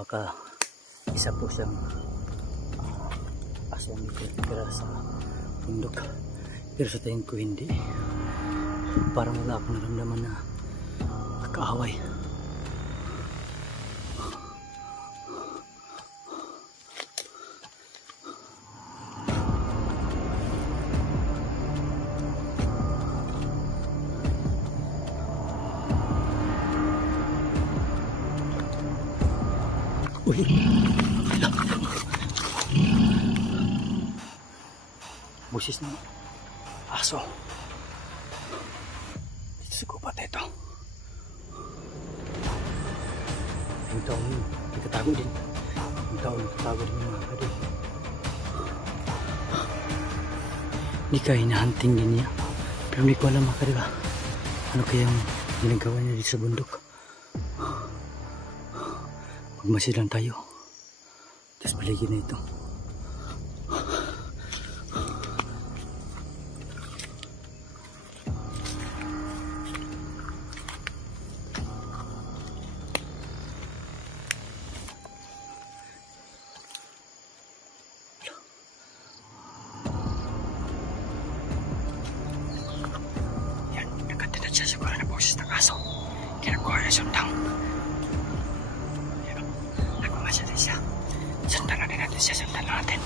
baka isa po siyang aswang tira sa bundok, pero sa tingin ko hindi. Parang wala akong naramdaman na kaaway. Uy, busis ng aso dito sa gubat na ito. Yung taon yun, nagkatago din. Yung taon nagkatago din mga kadol. Hindi ka hinahunting din niya, pero hindi ko alam mga kadol ano kayang ginagawa niya dito sa bundok. Magmasid lang tayo. Tapos paligid na ito. Yan, nagkatid na siya siguro na boses ng aso. Kinakuha na sundang. Siya. Sundan natin siya, sundan natin.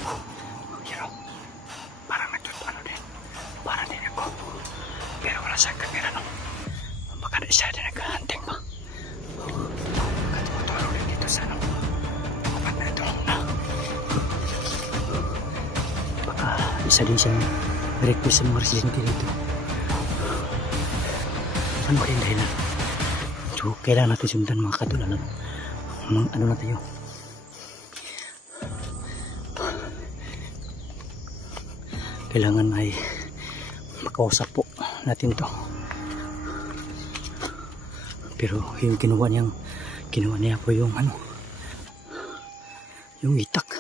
Pero parang nagtutuano din. Parang din ako. Pero wala sa kamera no. Baka na siya din naghahunting pa. Katutulog din dito sa ano. Kapat na ito na. Baka isa din siyang request sa mga residente dito. Ano kayang dahilan? So, kailangan natin sundan mga katulalan. Ano na tayo? Kailangan ay makausap po natin to. Pero yung kinuha niya po yung ano, yung itak.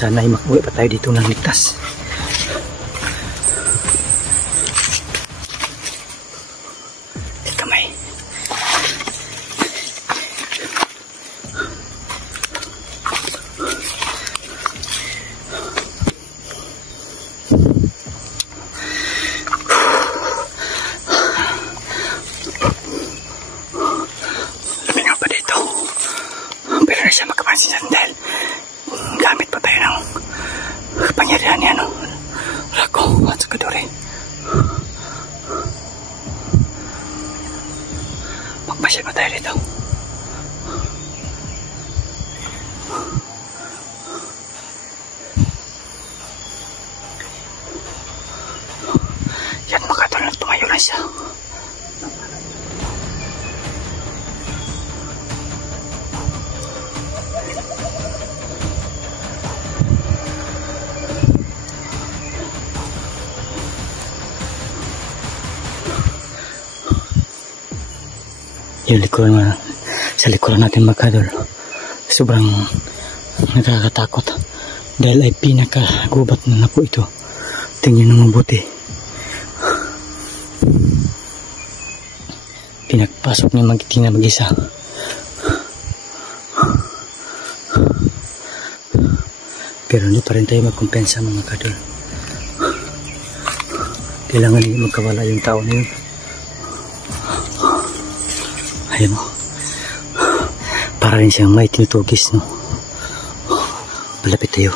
Sana ay makuwi pa tayo dito ng ligtas. Kamay. Lumingaw pa dito. Pero na siya makapansin dahil gamit pa tayo ng pangyarihan niya, no? Rako at sakadori. Magpasya pa tayo dito. Yan, makatulog, tumayo na siya. Yung likuran sa likuran natin magkadol, sobrang nakakatakot dahil ay pinakagubat na po ito. Tingnan nyo mabuti, pinagpasok niya magiting na mag-isa. Pero hindi pa rin tayo magkumpensa mga kadol. Kailangan hindi magkawala yung tao na yun. Ayan o, para rin siyang may tinutugis, no? Malapit tayo.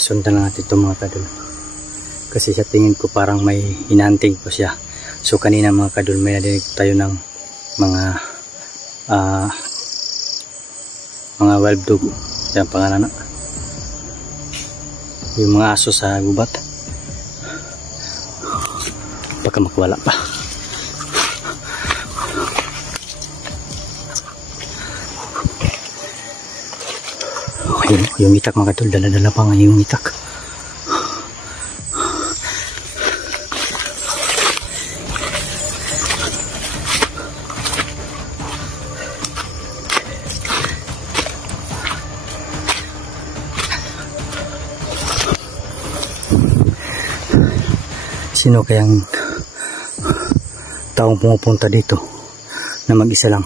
Sundan lang natin ito mga kadol. Kasi sa tingin ko parang may hinanting po siya. So kanina mga kadol may nadinig tayo ng mga wild dog. Yan pangalan na. Yung mga aso sa gubat. Baka makwala pa. Yung itak mga kadol, dala-dala pa nga yung itak. Sino kayang taong pumupunta dito na mag-isa lang?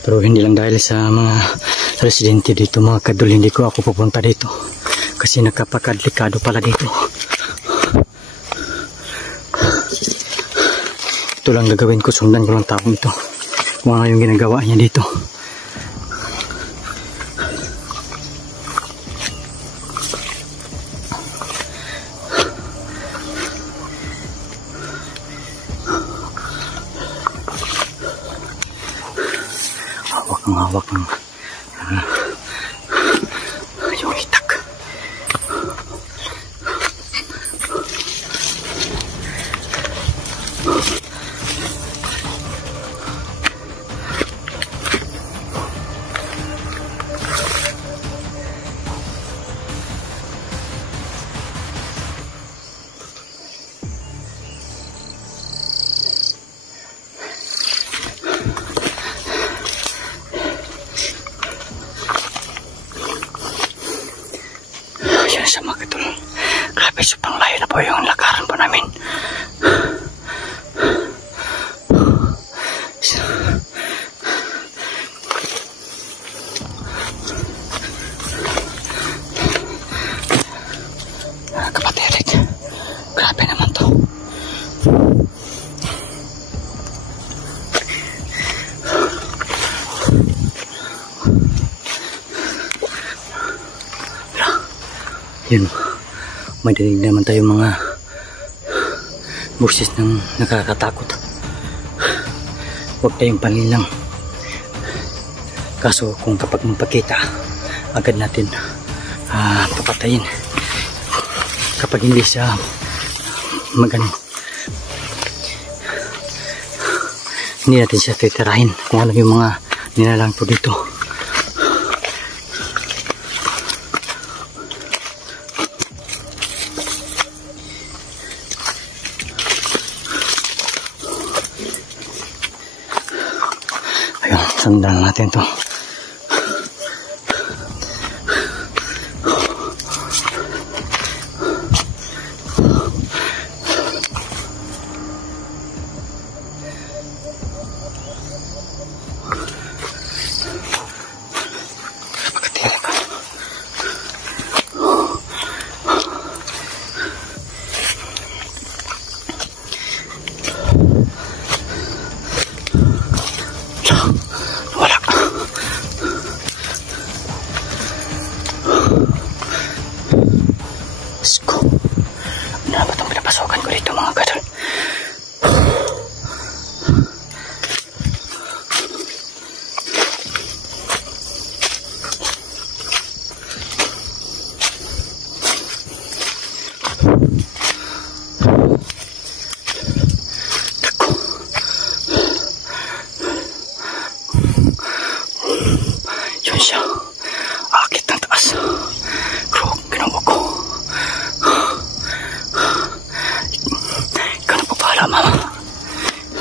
Pero hindi lang dahil sa mga residente dito mga kadol, hindi ko ako pupunta dito kasi nakapakadlikado pala dito. Ito lang gagawin ko, sundan ko lang taong ito kung ano yung ginagawa niya dito. Hawak ng yung itak. Sa mga kadol, grabe, sobrang layo na po yung lakaran po namin. Kapatid, grabe naman to. Yun, may dinig naman tayo mga boses ng nakakatakot. Huwag tayong panilang. Kaso kung kapag magpakita, agad natin papatayin. Kapag hindi siya magano, hindi natin siya titirahin kung ano yung mga nilalang po dito. Sundan natin to.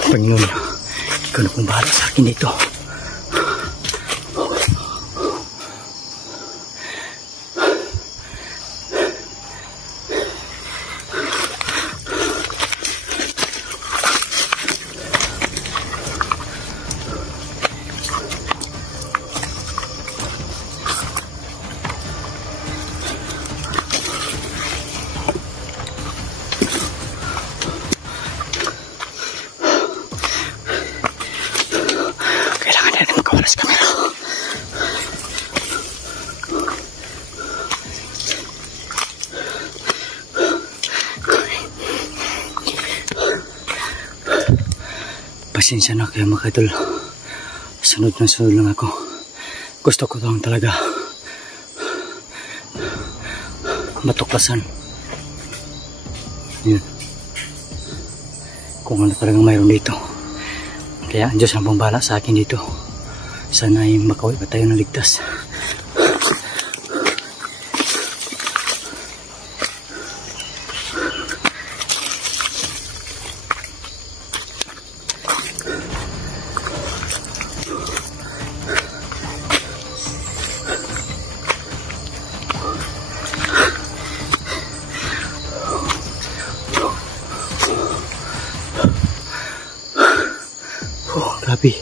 Panginoon, ikaw na pong bahala sa akin dito. Pasensya na kayo mga idol. Sunod na sunod lang ako. Gusto ko lang talaga matuklasan. Yan. Kung ano talagang mayroon dito. Kaya ang Diyos ang pambala sa akin dito. Sana ay makauwi pa tayo ng ligtas. Grabe,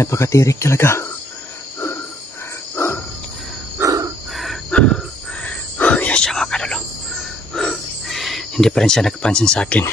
napakatirik talaga. Yan siya mga kadalo. Hindi pa rin siya nakapansin sa akin.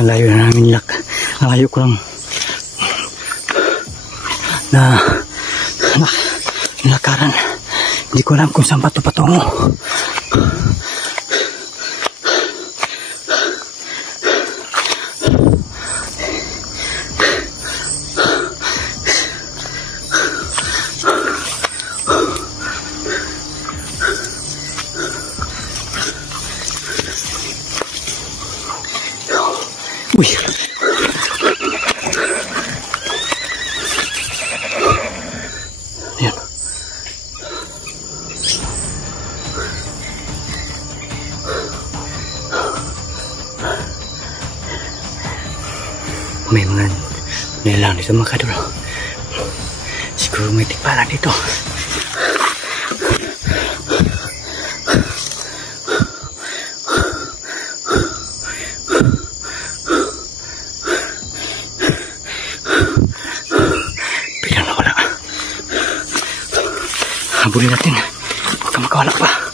Ang layo na namin ang layo ko lang na nilakaran. Hindi ko alam kung saan patungo. Uy. Ayan. May mga nilalang dito mga kadolo. Siguro may tikpalan dito. Habulin natin. Huwag ka makawala pa.